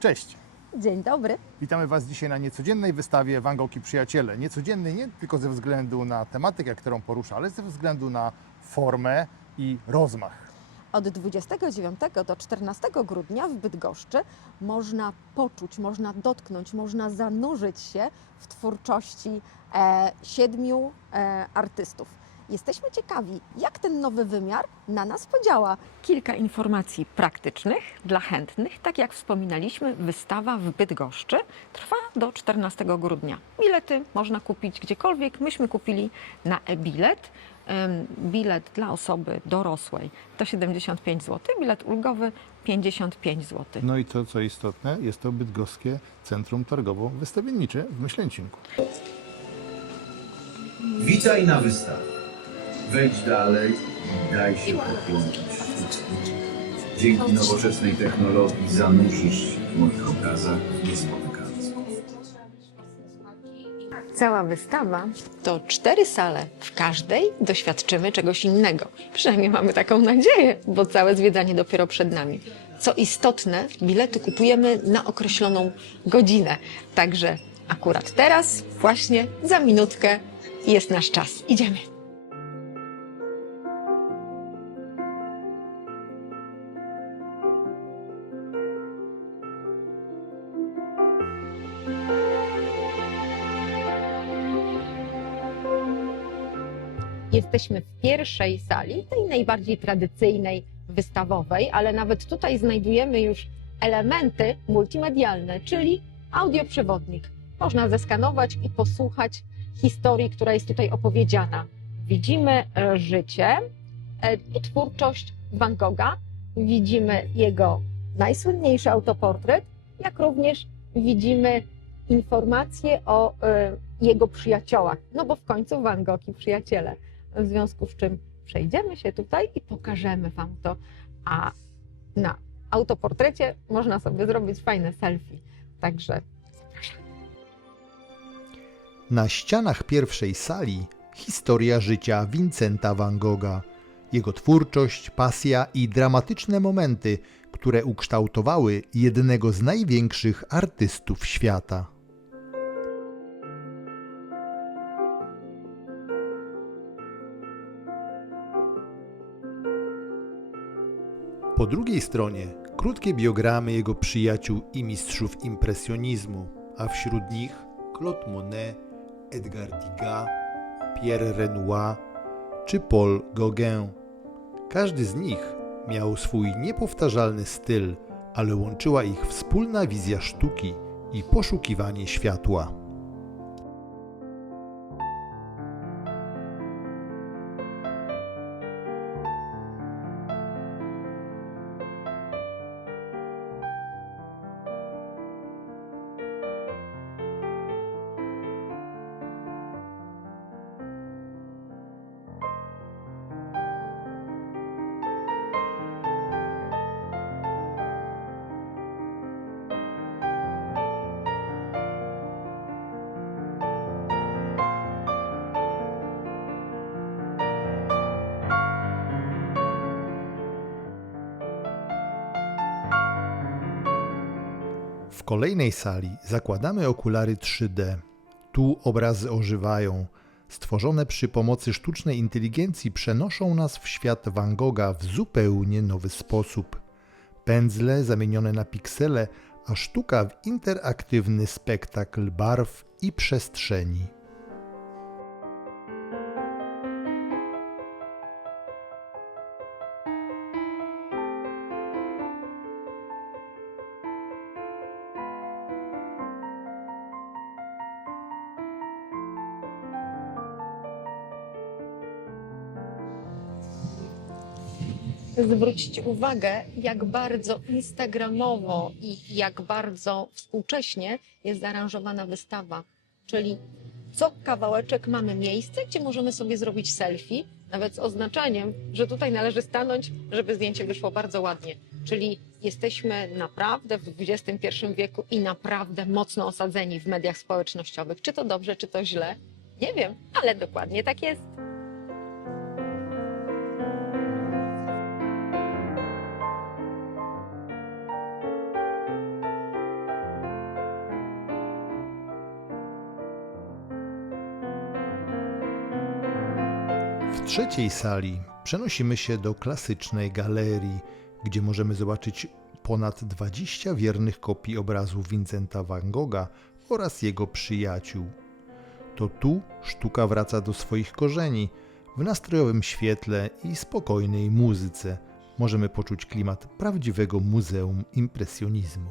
Cześć! Dzień dobry. Witamy Was dzisiaj na niecodziennej wystawie Van Gogh i Przyjaciele. Niecodziennej nie tylko ze względu na tematykę, którą porusza, ale ze względu na formę i rozmach. Od 29 do 14 grudnia w Bydgoszczy można poczuć, można dotknąć, można zanurzyć się w twórczości 7 artystów. Jesteśmy ciekawi, jak ten nowy wymiar na nas podziała. Kilka informacji praktycznych dla chętnych. Tak jak wspominaliśmy, wystawa w Bydgoszczy trwa do 14 grudnia. Bilety można kupić gdziekolwiek. Myśmy kupili na e-bilet. Bilet dla osoby dorosłej to 75 zł, bilet ulgowy 55 zł. No i to, co istotne, jest to Bydgoskie Centrum Targowo-Wystawiennicze w Myślęcinku. Witaj na wystawie. Wejdź dalej i daj się pochłonąć. Dzięki nowoczesnej technologii zanurzysz się w moich obrazach niespotykanych. Cała wystawa to 4 sale. W każdej doświadczymy czegoś innego. Przynajmniej mamy taką nadzieję, bo całe zwiedzanie dopiero przed nami. Co istotne, bilety kupujemy na określoną godzinę. Także akurat teraz, właśnie za minutkę jest nasz czas. Idziemy. Jesteśmy w pierwszej sali, tej najbardziej tradycyjnej, wystawowej, ale nawet tutaj znajdujemy już elementy multimedialne, czyli audioprzewodnik. Można zeskanować i posłuchać historii, która jest tutaj opowiedziana. Widzimy życie i twórczość Van Gogha, widzimy jego najsłynniejszy autoportret, jak również widzimy informacje o jego przyjaciołach, no bo w końcu Van Gogh i przyjaciele. W związku z czym przejdziemy się tutaj i pokażemy Wam to, a na autoportrecie można sobie zrobić fajne selfie. Także zapraszam. Na ścianach pierwszej sali historia życia Vincenta van Gogha, jego twórczość, pasja i dramatyczne momenty, które ukształtowały jednego z największych artystów świata. Po drugiej stronie krótkie biogramy jego przyjaciół i mistrzów impresjonizmu, a wśród nich Claude Monet, Edgar Degas, Pierre Renoir czy Paul Gauguin. Każdy z nich miał swój niepowtarzalny styl, ale łączyła ich wspólna wizja sztuki i poszukiwanie światła. W kolejnej sali zakładamy okulary 3D. Tu obrazy ożywają. Stworzone przy pomocy sztucznej inteligencji przenoszą nas w świat Van Gogha w zupełnie nowy sposób. Pędzle zamienione na piksele, a sztuka w interaktywny spektakl barw i przestrzeni. Zwróćcie uwagę, jak bardzo instagramowo i jak bardzo współcześnie jest zaaranżowana wystawa. Czyli co kawałeczek mamy miejsce, gdzie możemy sobie zrobić selfie, nawet z oznaczeniem, że tutaj należy stanąć, żeby zdjęcie wyszło bardzo ładnie. Czyli jesteśmy naprawdę w XXI wieku i naprawdę mocno osadzeni w mediach społecznościowych. Czy to dobrze, czy to źle? Nie wiem, ale dokładnie tak jest. trzeciej sali przenosimy się do klasycznej galerii, gdzie możemy zobaczyć ponad 20 wiernych kopii obrazów Vincenta van Gogha oraz jego przyjaciół. To tu sztuka wraca do swoich korzeni. W nastrojowym świetle i spokojnej muzyce możemy poczuć klimat prawdziwego muzeum impresjonizmu.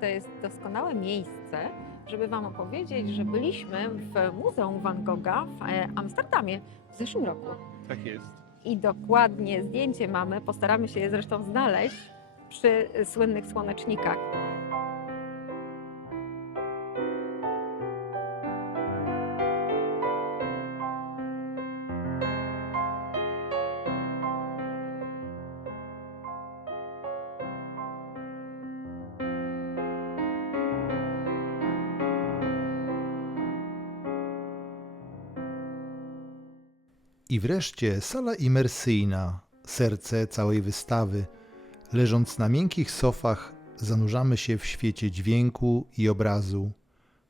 To jest doskonałe miejsce, żeby Wam opowiedzieć, że byliśmy w Muzeum Van Gogha w Amsterdamie w zeszłym roku. Tak jest. I dokładnie zdjęcie mamy, postaramy się je zresztą znaleźć przy słynnych słonecznikach. I wreszcie sala imersyjna, serce całej wystawy. Leżąc na miękkich sofach, zanurzamy się w świecie dźwięku i obrazu.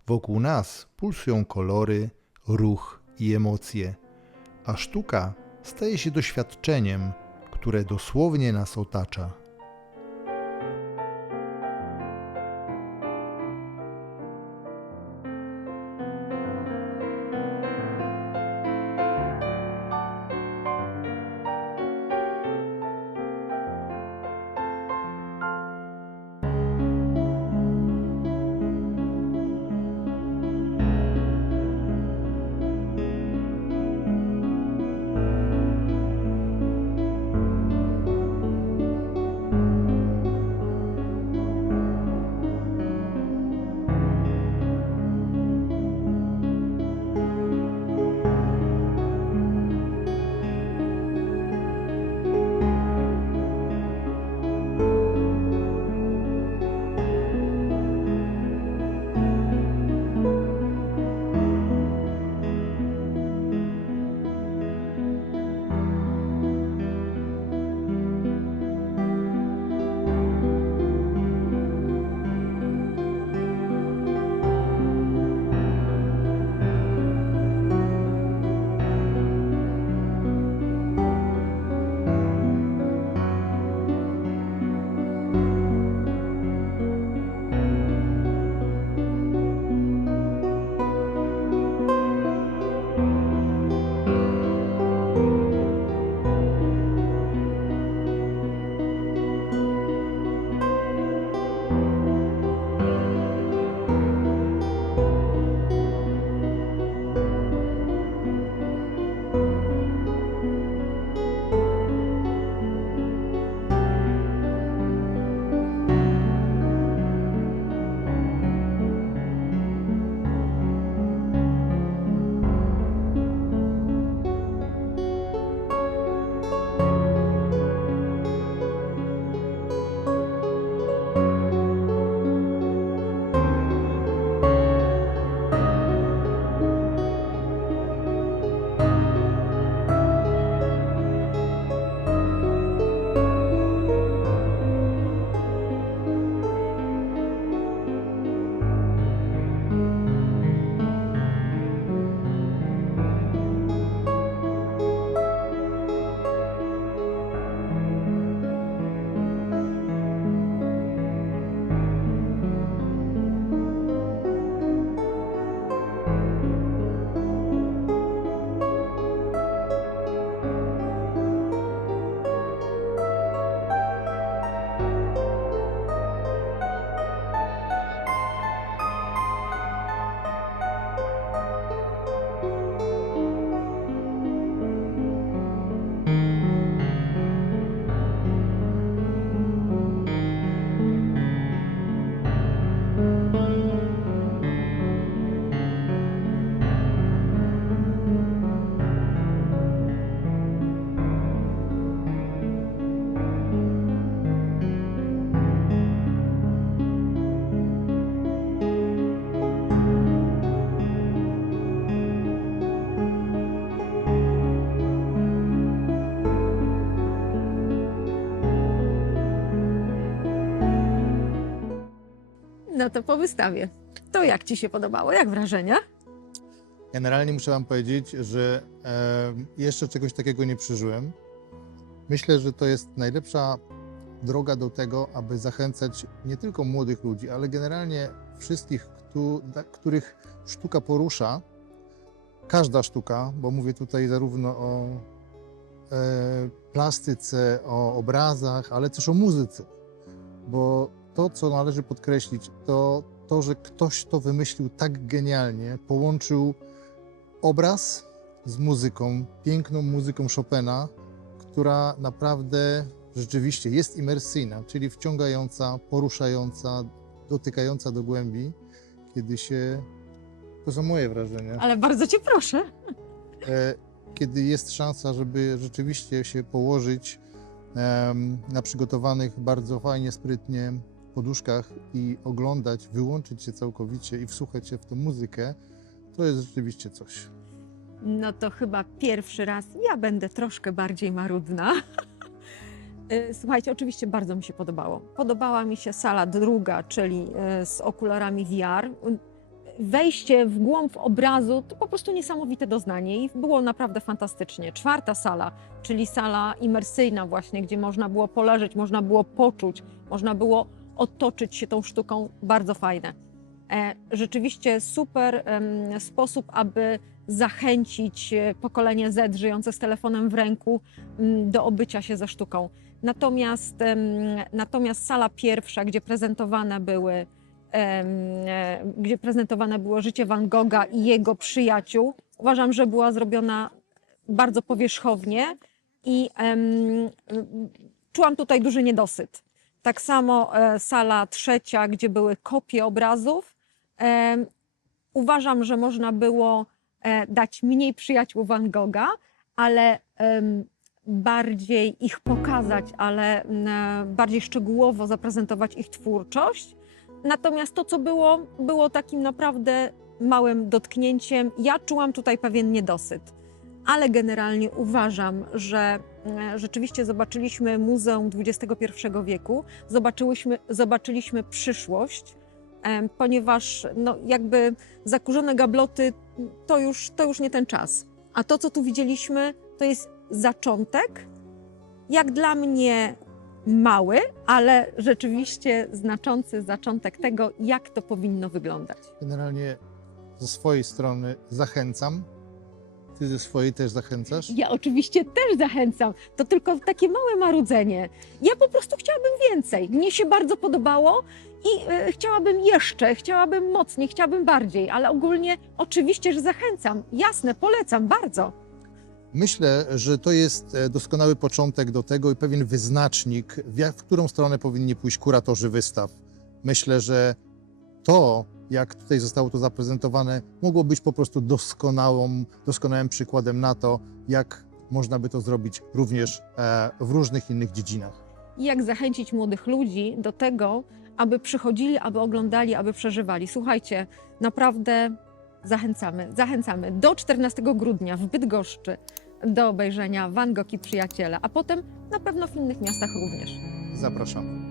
Wokół nas pulsują kolory, ruch i emocje, a sztuka staje się doświadczeniem, które dosłownie nas otacza. No to po wystawie. To jak Ci się podobało? Jak wrażenia? Generalnie muszę Wam powiedzieć, że jeszcze czegoś takiego nie przeżyłem. Myślę, że to jest najlepsza droga do tego, aby zachęcać nie tylko młodych ludzi, ale generalnie wszystkich, których sztuka porusza. Każda sztuka, bo mówię tutaj zarówno o plastyce, o obrazach, ale też o muzyce. Bo to, co należy podkreślić, to, że ktoś to wymyślił tak genialnie, połączył obraz z muzyką, piękną muzyką Chopina, która naprawdę rzeczywiście jest imersyjna, czyli wciągająca, poruszająca, dotykająca do głębi, kiedy się... To są moje wrażenia. Ale bardzo Cię proszę. Kiedy jest szansa, żeby rzeczywiście się położyć na przygotowanych bardzo fajnie, sprytnie poduszkach i oglądać, wyłączyć się całkowicie i wsłuchać się w tę muzykę, to jest rzeczywiście coś. No to chyba pierwszy raz ja będę troszkę bardziej marudna. Słuchajcie, oczywiście bardzo mi się podobało. Podobała mi się sala druga, czyli z okularami VR. Wejście w głąb obrazu to po prostu niesamowite doznanie i było naprawdę fantastycznie. Czwarta sala, czyli sala imersyjna właśnie, gdzie można było poleżeć, można było poczuć, można było otoczyć się tą sztuką, bardzo fajne. Rzeczywiście super sposób, aby zachęcić pokolenie Z żyjące z telefonem w ręku do obycia się ze sztuką. Natomiast sala pierwsza, gdzie prezentowane było życie Van Gogha i jego przyjaciół, uważam, że była zrobiona bardzo powierzchownie i czułam tutaj duży niedosyt. Tak samo sala trzecia, gdzie były kopie obrazów. Uważam, że można było dać mniej przyjaciół Van Gogha, ale bardziej ich pokazać, ale bardziej szczegółowo zaprezentować ich twórczość. Natomiast to, co było takim naprawdę małym dotknięciem. Ja czułam tutaj pewien niedosyt, ale generalnie uważam, że rzeczywiście zobaczyliśmy Muzeum XXI wieku, zobaczyliśmy przyszłość, ponieważ no, jakby zakurzone gabloty to już nie ten czas. A to, co tu widzieliśmy, to jest zaczątek, jak dla mnie mały, ale rzeczywiście znaczący zaczątek tego, jak to powinno wyglądać. Generalnie ze swojej strony zachęcam. Ty ze swojej też zachęcasz? Ja oczywiście też zachęcam. To tylko takie małe marudzenie. Ja po prostu chciałabym więcej. Mnie się bardzo podobało i chciałabym mocniej, chciałabym bardziej, ale ogólnie oczywiście, że zachęcam. Jasne, polecam bardzo. Myślę, że to jest doskonały początek do tego i pewien wyznacznik, w którą stronę powinni pójść kuratorzy wystaw. Myślę, że to, jak tutaj zostało to zaprezentowane, mogło być po prostu doskonałym przykładem na to, jak można by to zrobić również w różnych innych dziedzinach. I jak zachęcić młodych ludzi do tego, aby przychodzili, aby oglądali, aby przeżywali. Słuchajcie, naprawdę zachęcamy do 14 grudnia w Bydgoszczy do obejrzenia Van Gogh i Przyjaciele, a potem na pewno w innych miastach również. Zapraszam.